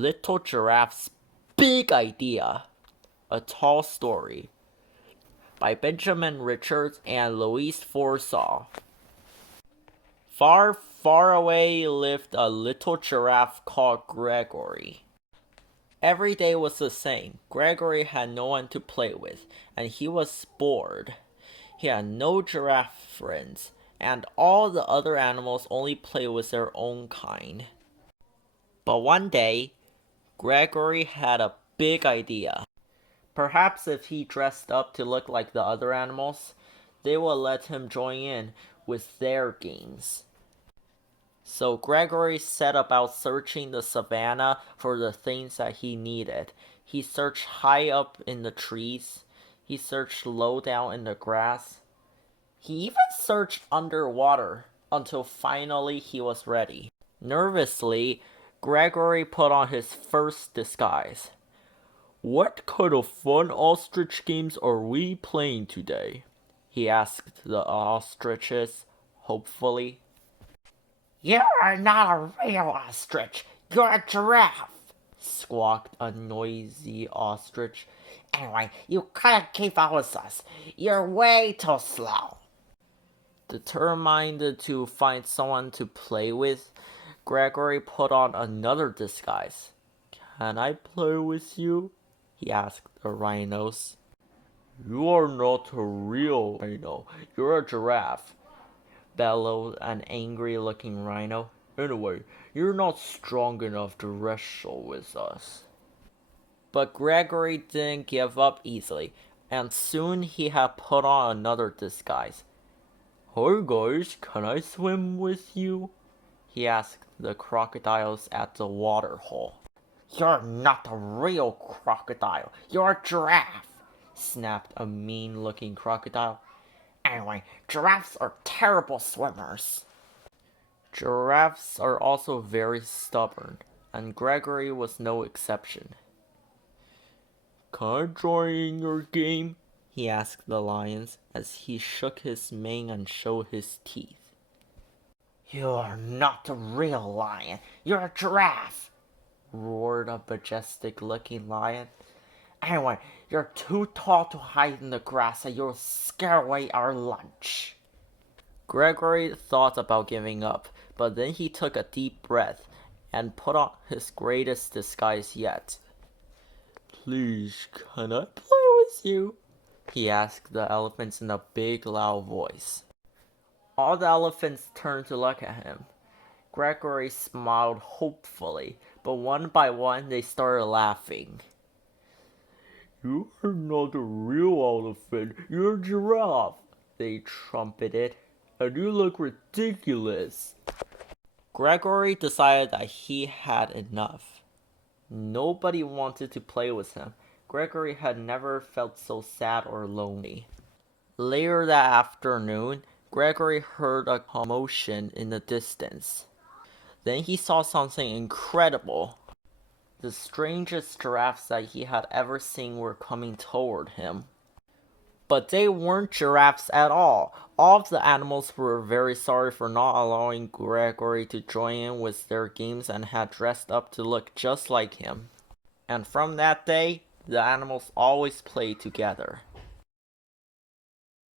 Little Giraffe's Big Idea, a Tall Story by Benjamin Richards and Louise Forshaw. Far, far away lived a little giraffe called Gregory. Every day was the same. Gregory had no one to play with, and he was bored. He had no giraffe friends, and all the other animals only played with their own kind. But one day, Gregory had a big idea. Perhaps if he dressed up to look like the other animals, they would let him join in with their games. So Gregory set about searching the savannah for the things that he needed. He searched high up in the trees. He searched low down in the grass. He even searched underwater until finally he was ready. Nervously, Gregory put on his first disguise. "What kind of fun ostrich games are we playing today?" he asked the ostriches, hopefully. "You are not a real ostrich. You're a giraffe," squawked a noisy ostrich. "Anyway, you couldn't keep up with us. You're way too slow." Determined to find someone to play with, Gregory put on another disguise. "Can I play with you?" he asked the rhinos. "You are not a real rhino. You're a giraffe," bellowed an angry-looking rhino. "Anyway, you're not strong enough to wrestle with us." But Gregory didn't give up easily, and soon he had put on another disguise. "Hi guys, can I swim with you?" he asked the crocodiles at the water hole. "You're not a real crocodile. You're a giraffe," snapped a mean-looking crocodile. "Anyway, giraffes are terrible swimmers." Giraffes are also very stubborn, and Gregory was no exception. "Can I join in your game?" he asked the lions as he shook his mane and showed his teeth. "You're not a real lion. You're a giraffe," roared a majestic-looking lion. "Anyway, you're too tall to hide in the grass and you'll scare away our lunch." Gregory thought about giving up, but then he took a deep breath and put on his greatest disguise yet. "Please, can I play with you?" he asked the elephants in a big, loud voice. All the elephants turned to look at him. Gregory smiled hopefully, but one by one they started laughing. "You are not a real elephant, you're a giraffe," they trumpeted, "and you look ridiculous." Gregory decided that he had enough. Nobody wanted to play with him. Gregory had never felt so sad or lonely. Later that afternoon, Gregory heard a commotion in the distance. Then he saw something incredible. The strangest giraffes that he had ever seen were coming toward him. But they weren't giraffes at all. All of the animals were very sorry for not allowing Gregory to join in with their games and had dressed up to look just like him. And from that day, the animals always played together.